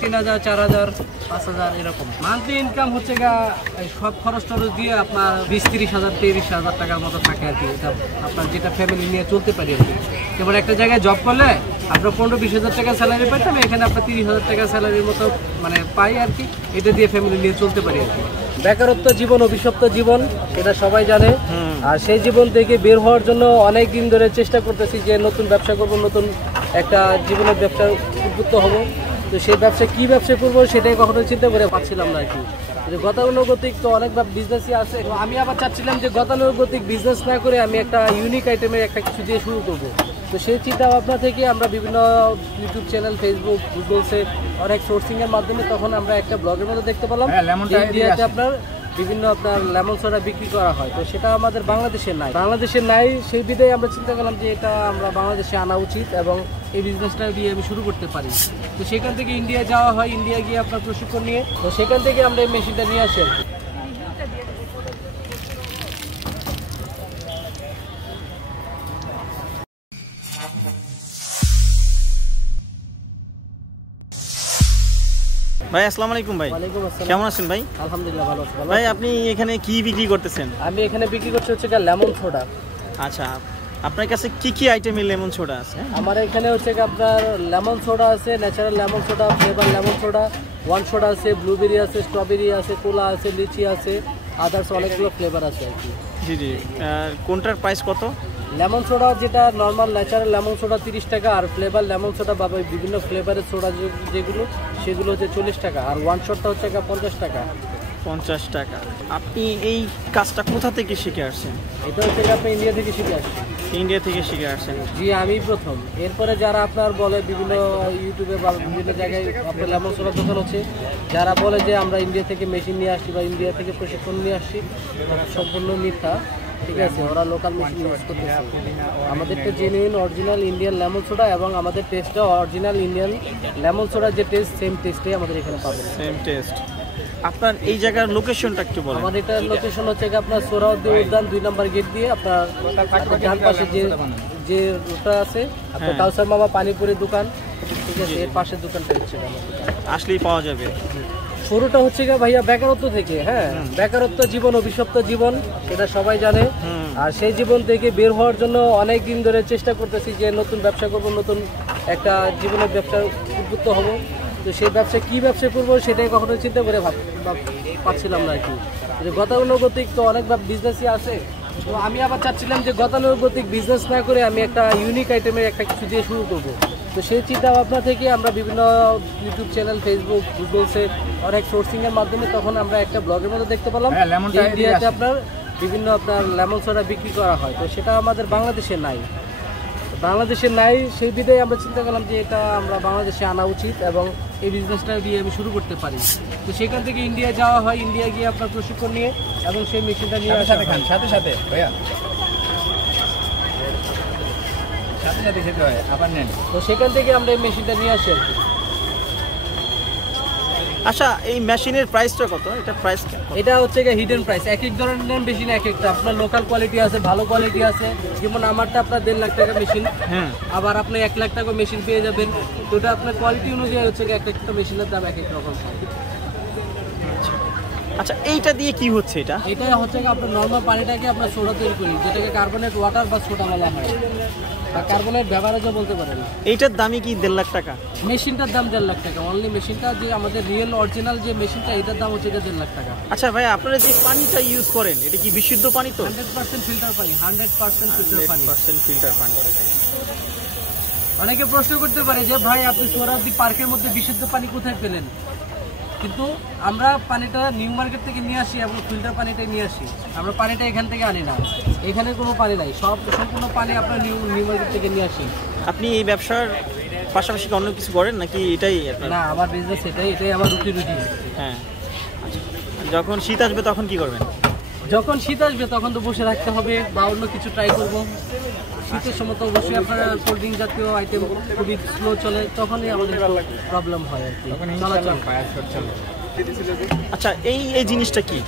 3000, 4000, 5000 এরকম। Monthly income হচ্ছে গা সব খরচ টরচ দিয়ে আপনার 20-30 হাজার 30,000 টাকার মতো থাকে আর কি। এটা আপনার যেটা ফ্যামিলি নিয়ে চলতে পারি আর কি। যেমন একটা জায়গায় জব করলে আপনার 15-20 হাজার টাকা স্যালারি পাইতাম, এখানে আপনার 30,000 টাকা স্যালারির মতো মানে পাই আর কি। এটা দিয়ে ফ্যামিলি নিয়ে চলতে পারি আর কি। বেকারত্ব জীবন, অভিশপ্ত জীবন, এটা সবাই জানে। আর সেই জীবন থেকে বের হওয়ার জন্য অনেক দিন ধরে চেষ্টা করতেছি যে নতুন ব্যবসা করব, নতুন একটা জীবনের ব্যবসা উদ্বুদ্ধ হব। তো সেই ব্যবসা কি ব্যবসা করবো সেটাই কখনো চিন্তা করে পাচ্ছিলাম না আর কি। গতানুগতিক তো অনেক বিজনেসই আছে, আমি আবার চাচ্ছিলাম যে গতানুগতিক বিজনেস না করে আমি একটা ইউনিক আইটেমের একটা কিছু দিয়ে শুরু করব। তো সেই চিন্তা ভাবনা থেকে আমরা বিভিন্ন ইউটিউব চ্যানেল, ফেসবুক, গুগলসে অনেক সোর্সিংয়ের মাধ্যমে তখন আমরা একটা ব্লগের মধ্যে দেখতে পেলাম ইন্ডিয়াতে আপনার বিভিন্ন আপনার লেমন সোডা বিক্রি করা হয়। তো সেটা আমাদের বাংলাদেশে নাই, সেই বিধায় আমরা চিন্তা করলাম যে এটা আমরা বাংলাদেশে আনা উচিত এবং এই বিজনেসটা দিয়ে আমি শুরু করতে পারি। তো সেখান থেকে ইন্ডিয়া যাওয়া হয়, ইন্ডিয়া গিয়ে আপনার প্রশিক্ষণ নিয়ে, তো সেখান থেকে আমরা এই মেশিনটা নিয়ে আসি আর কি। ভাই আসসালামু আলাইকুম। ভাই ওয়ালাইকুম আসসালাম। কেমন আছেন ভাই? আলহামদুলিল্লাহ ভালো আছি। ভাই আপনি এখানে কি বিক্রি করতেছেন? আমি এখানে বিক্রি করছি হচ্ছে লেমন সোডা। আচ্ছা, আপনার কাছে কি কি আইটেমের লেমন সোডা আছে? আমার এখানে হচ্ছে আপনার লেমন সোডা আছে, natural lemon soda, flavour lemon soda, one soda আছে, ব্লুবেরি আছে, স্ট্রবেরি আছে, কোলা আছে, লিচি আছে, আদার্স অনেকগুলো ফ্লেভার আছে আর কি। জি জি, কোনটার প্রাইস কত? লেমন সোডা যেটা নর্মাল ন্যাচারাল লেমন সোডা 30 টাকা, আর ফ্লেভার লেমন সোডা বা বিভিন্ন ফ্লেভারের সোডা যেগুলো সেগুলো হচ্ছে 40 টাকা, আর ওয়ান শটটা হচ্ছে 50 টাকা। 50 টাকা। আপনি এই কাজটা কোথা থেকে শিখে আসছেন? এটা হচ্ছে আপনি ইন্ডিয়া থেকে শিখে আসছেন? ইন্ডিয়া থেকে শিখে আসছেন? জি, আমি প্রথম। এরপরে যারা আপনার বলে বিভিন্ন ইউটিউবে বা বিভিন্ন জায়গায় আপনার লেমন সোডার দোকান হচ্ছে, যারা বলে যে আমরা ইন্ডিয়া থেকে মেশিন নিয়ে আসছি বা ইন্ডিয়া থেকে প্রশিক্ষণ নিয়ে আসছি, সম্পূর্ণ মিথ্যা। ঠিক আছে, ওরা লোকাল মেশিন ইউজ করতেছে। আমাদেরটা genuine original Indian lemon soda এবং আমাদের টেস্টটা অরিজিনাল ইন্ডিয়ান লেমন সোডার যে টেস্ট, সেম টেস্টে আমাদের এখানে পাবেন। Same test. আপনার এই জায়গার লোকেশনটা একটু বলেন। আমাদের এটার লোকেশন হচ্ছে আপনার সোহরাওয়ার্দী উদ্যান 2 নম্বর গেট দিয়ে আপনার ডান পাশে যে রোডটা আছে আপনার কাউসার মামা পানিপুরির দোকান, ঠিক আছে, এর পাশের দোকানটা হচ্ছে আমার দোকান, আসলেই পাওয়া যাবে। শুরুটা হচ্ছে ভাইয়া বেকারত্ব থেকে। হ্যাঁ, বেকারত্ব জীবন, অভিশপ্ত জীবন, এটা সবাই জানে। আর সেই জীবন থেকে বের হওয়ার জন্য অনেক দিন ধরে চেষ্টা করতেছি যে নতুন ব্যবসা করব, নতুন একটা জীবনের ব্যবসা উদ্বুদ্ধ হব। তো সেই ব্যবসা কি ব্যবসা করবো সেটাই কখনো চিন্তা করে পাচ্ছিলাম না আর কি। গতানুগতিক তো অনেক বিজনেসই আছে, তো আমি আবার চাচ্ছিলাম যে গতানুগতিক বিজনেস না করে আমি একটা ইউনিক আইটেমের একটা কিছু দিয়ে শুরু করব। তো সেই চিন্তা ভাবনা থেকে আমরা বিভিন্ন ইউটিউব চ্যানেল, ফেসবুক, গুগলসে অনেক সোর্সিংয়ের মাধ্যমে তখন আমরা একটা ব্লগের মধ্যে দেখতে পেলাম ইন্ডিয়াতে আপনার বিভিন্ন আপনার লেমন সোডা বিক্রি করা হয়। তো সেটা আমাদের বাংলাদেশে নাই, সেই বিধায় আমরা চিন্তা করলাম যে এটা আমরা বাংলাদেশে আনা উচিত এবং এই বিজনেসটা দিয়ে আমি শুরু করতে পারি। তো সেখান থেকে ইন্ডিয়া যাওয়া হয়, ইন্ডিয়া গিয়ে আপনার প্রশিক্ষণ নিয়ে এবং সেই মেশিনটা নিয়ে আসা সাথে ভাইয়া সাথে খেতে হয় আবার নেন। তো সেখান থেকে আমরা এই মেশিনটা নিয়ে আসি আর কি। আচ্ছা, এই মেশিনের প্রাইসটা কত? এটা প্রাইস এটা হচ্ছে হিডেন প্রাইস। এক এক ধরনের মেশিন এক একটা, আপনার লোকাল কোয়ালিটি আছে, ভালো কোয়ালিটি আছে। যেমন আমারটা আপনার 1.5 লাখ টাকা মেশিন, আবার আপনি 1 লাখ টাকা মেশিন পেয়ে যাবেন। তো ওটা আপনার কোয়ালিটি অনুযায়ী হচ্ছে এক একটা মেশিনের দাম এক এক রকম। আচ্ছা, এইটা দিয়ে কি হচ্ছে? এটা হচ্ছে আপনার নর্মাল পানিটাকে আপনার সোডা তৈরি করি, যেটাকে কার্বনেট ওয়াটার বা সোডা বলা হয়, বা কার্বনেট বেভারেজও বলতে পারেন। এইটার দামই কি 1.5 লাখ টাকা? মেশিনটার দাম 1.5 লাখ টাকা। অনলি মেশিনটা যে আমাদের রিয়েল অরিজিনাল যে মেশিনটা, এটার দাম হচ্ছে 1.5 লাখ টাকা। আচ্ছা ভাই, আপনারা যে পানিটা ইউজ করেন এটা কি বিশুদ্ধ পানি? তো 100% ফিল্টার পানি, 100% ফিল্টার পানি। অনেকে প্রশ্ন করতে পারে যে ভাই আপনি সোহরাওয়ার্দী পার্কের মধ্যে বিশুদ্ধ পানি কোথায় পেলেন? কিন্তু আমরা পানিটা নিউ মার্কেট থেকে নিয়ে আসি এবং ফিল্টার পানিটাই নিয়ে আসি। আমরা পানিটা এখান থেকে আনি না, এখানে কোনো পানি নাই, সম্পূর্ণ পানি আপনার নিউ মার্কেট থেকে নিয়ে আসি। আপনি এই ব্যবসার পাশাপাশি অন্য কিছু করেন নাকি এটাই? না, আমার বিজনেস এটাই আমার রুটি। হ্যাঁ, আচ্ছা। যখন শীত আসবে তখন কি করবেন? যখন শীত আসবে তখন তো বসে রাখতে হবে বা অন্য কিছু ট্রাই করব। শীতের সময় তো অবশ্যই আপনার কোল্ড ড্রিঙ্ক জাতীয় আইটেম খুবই স্লো চলে, তখনই আমাদের প্রবলেম হয় আর কি। আচ্ছা, এই জিনিসটা কি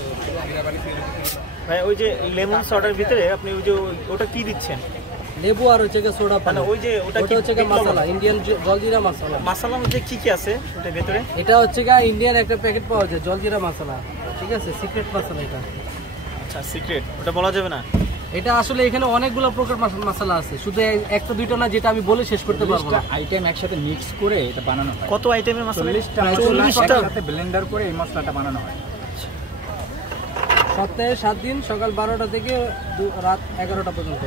ভাই? ওই যে লেমন সোডার ভিতরে আপনি ওই যে ওটা কি দিচ্ছেন? লেবু আর হচ্ছে গিয়ে সোডা পানি। ওই যে ওটা ওটা হচ্ছে গিয়ে মশলা, ইন্ডিয়ান জলজিরা মশলা। মশলার মধ্যে কি আছে ওটার ভেতরে? এটা হচ্ছে গিয়ে ইন্ডিয়ান একটা প্যাকেট পাওয়া যায় জলজিরা মশলা, ঠিক আছে, সিক্রেট মশলা এটা। আচ্ছা, সিক্রেট, ওটা বলা যাবে না? এটা আসলে এখানে অনেকগুলো প্রকার মশলা আছে, শুধু একটা দুইটা না, যেটা আমি বলে শেষ করতে পারবো না। আইটেম একসাথে মিক্স করে এটা বানানো হয়। কত আইটেমের মশলা? 40টা একসাথে ব্লেন্ডার করে এই মশলাটা বানানো হয়। সপ্তাহে 7 দিন, সকাল 12টা থেকে রাত 11টা পর্যন্ত।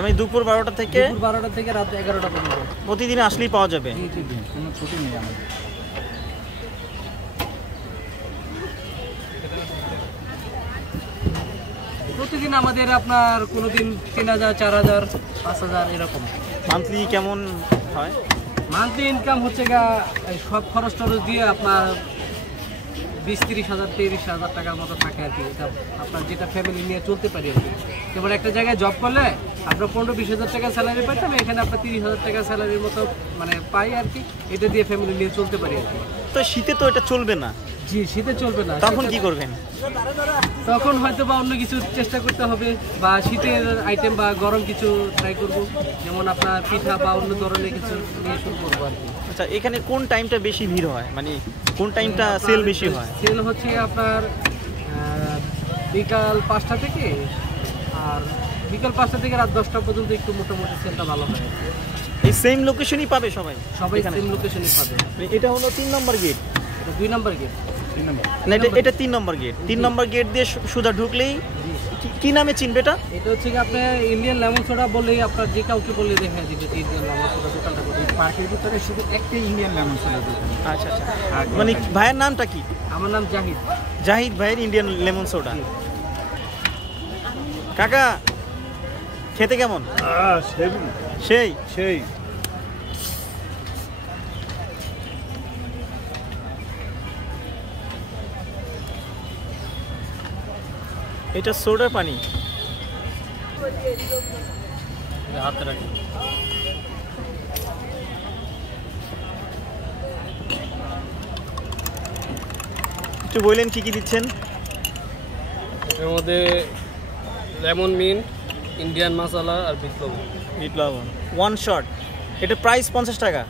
আমি দুপুর 12টা থেকে রাত 11টা পর্যন্ত প্রতিদিন আসলেই পাওয়া যাবে? কোনো ছুটি নেই আমাদের। প্রতিদিন আমাদের আপনার কোনোদিন 3000, 4000, 5000 এরকম। মান্থলি কেমন হয়? মান্থলি ইনকাম হচ্ছে গা এই সব খরচ টরচ দিয়ে আপনার 20-30 হাজার 30 হাজার টাকার মতো থাকে আর কি। এটা আপনার যেটা ফ্যামিলি নিয়ে চলতে পারি আর কি। এবার একটা জায়গায় জব করলে আপনার 15-20 হাজার টাকা স্যালারি পাইতাম, এখানে আপনার 30 হাজার টাকা স্যালারির মতো মানে পাই আর কি। এটা দিয়ে ফ্যামিলি নিয়ে চলতে পারি আর কি। তো শীতে তো এটা চলবে না। জি, শীতে চলবে না। তখন কি করবেন? তখন হয়তো বা অন্য কিছু চেষ্টা করতে হবে, বা শীতের আইটেম বা গরম কিছু ট্রাই করব, যেমন আপনার পিঠা বা অন্য ধরনের কিছু নিয়ে শুরু করবো আর কি। আচ্ছা, এখানে কোন টাইমটা বেশি ভিড় হয়, মানে কোন টাইমটা সেল বেশি হয়? সেল হচ্ছে আপনার বিকাল 5টা থেকে, আর বিকাল 5টা থেকে রাত 10টা পর্যন্ত একটু মোটামুটি সেলটা ভালো হয় আর কি। এই সেম লোকেশনই পাবে সবাই? সবাই সেম লোকেশনে পাবে। এটা হলো 3 নম্বর গেট, এটা 2 নম্বর গেট। না এটা 3 নম্বর গেট। 3 নম্বর গেট দিয়ে সোজা ঢুকলেই কি নামে চিনবে এটা? এটা হচ্ছে কি আপনি ইন্ডিয়ান লেমন সোডা বললেই আপনার যে কাউকে বললে দেখা যায় যে ইন্ডিয়ান লেমন সোডা দোকানটা কোথায়। পার্কের ভিতরে শুধু একটাই ইন্ডিয়ান লেমন সোডা দোকান। আচ্ছা আচ্ছা, মানে ভাইয়ের নামটা কি? আমার নাম জাহিদ। জাহিদ ভাইয়ের ইন্ডিয়ান লেমন সোডা। কাকা, খেতে কেমন? সেই সেই এটা সোডার পানি। হাতে রাখি। একটু বললেন কি কি দিচ্ছেন? এর মধ্যে লেমন মিন্ট, ইন্ডিয়ান মশলা আর বিট লবণ। বিট লবণ 1 শট। এটা প্রাইস 50 টাকা।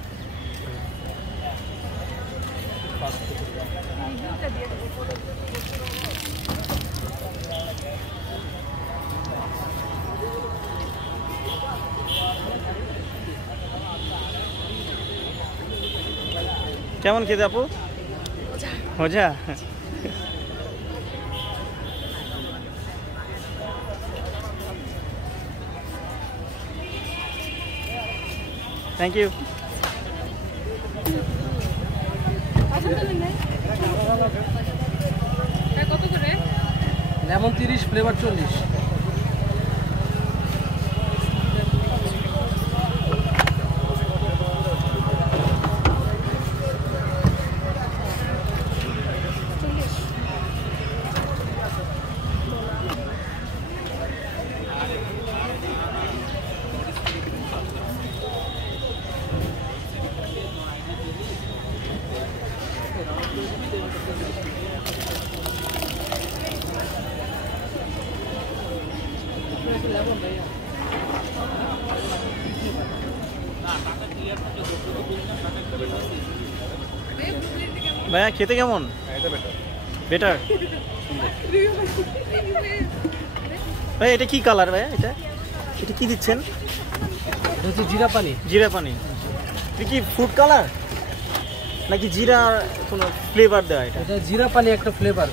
কেমন খেতে আপু? মজা। Thank you. Lemon 30, flavour 40। ভাইয়া খেতে কেমন? বেটার। ভাই এটা কি কালার ভাইয়া? এটা এটা কি দিচ্ছেন? এটা হচ্ছে জিরা পানি। জিরা পানি। এটা কি ফুড কালার নাকি জিরা কোনো ফ্লেভার দেওয়া? এটা এটা জিরা পানি একটা ফ্লেভার।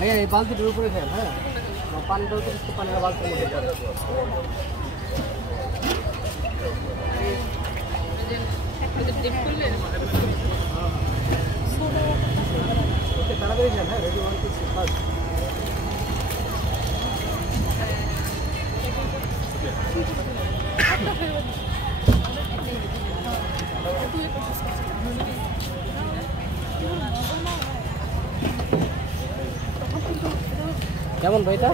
হ্যাঁ, এই বালতিটার উপরে খান। হ্যাঁ, পানিটা পানিটা বালতির মধ্যে পড়ে। তাড়াতাড়ি যান, হ্যাঁ রেডি 1 2 3 ফাস্ট। কেমন ভাইটা?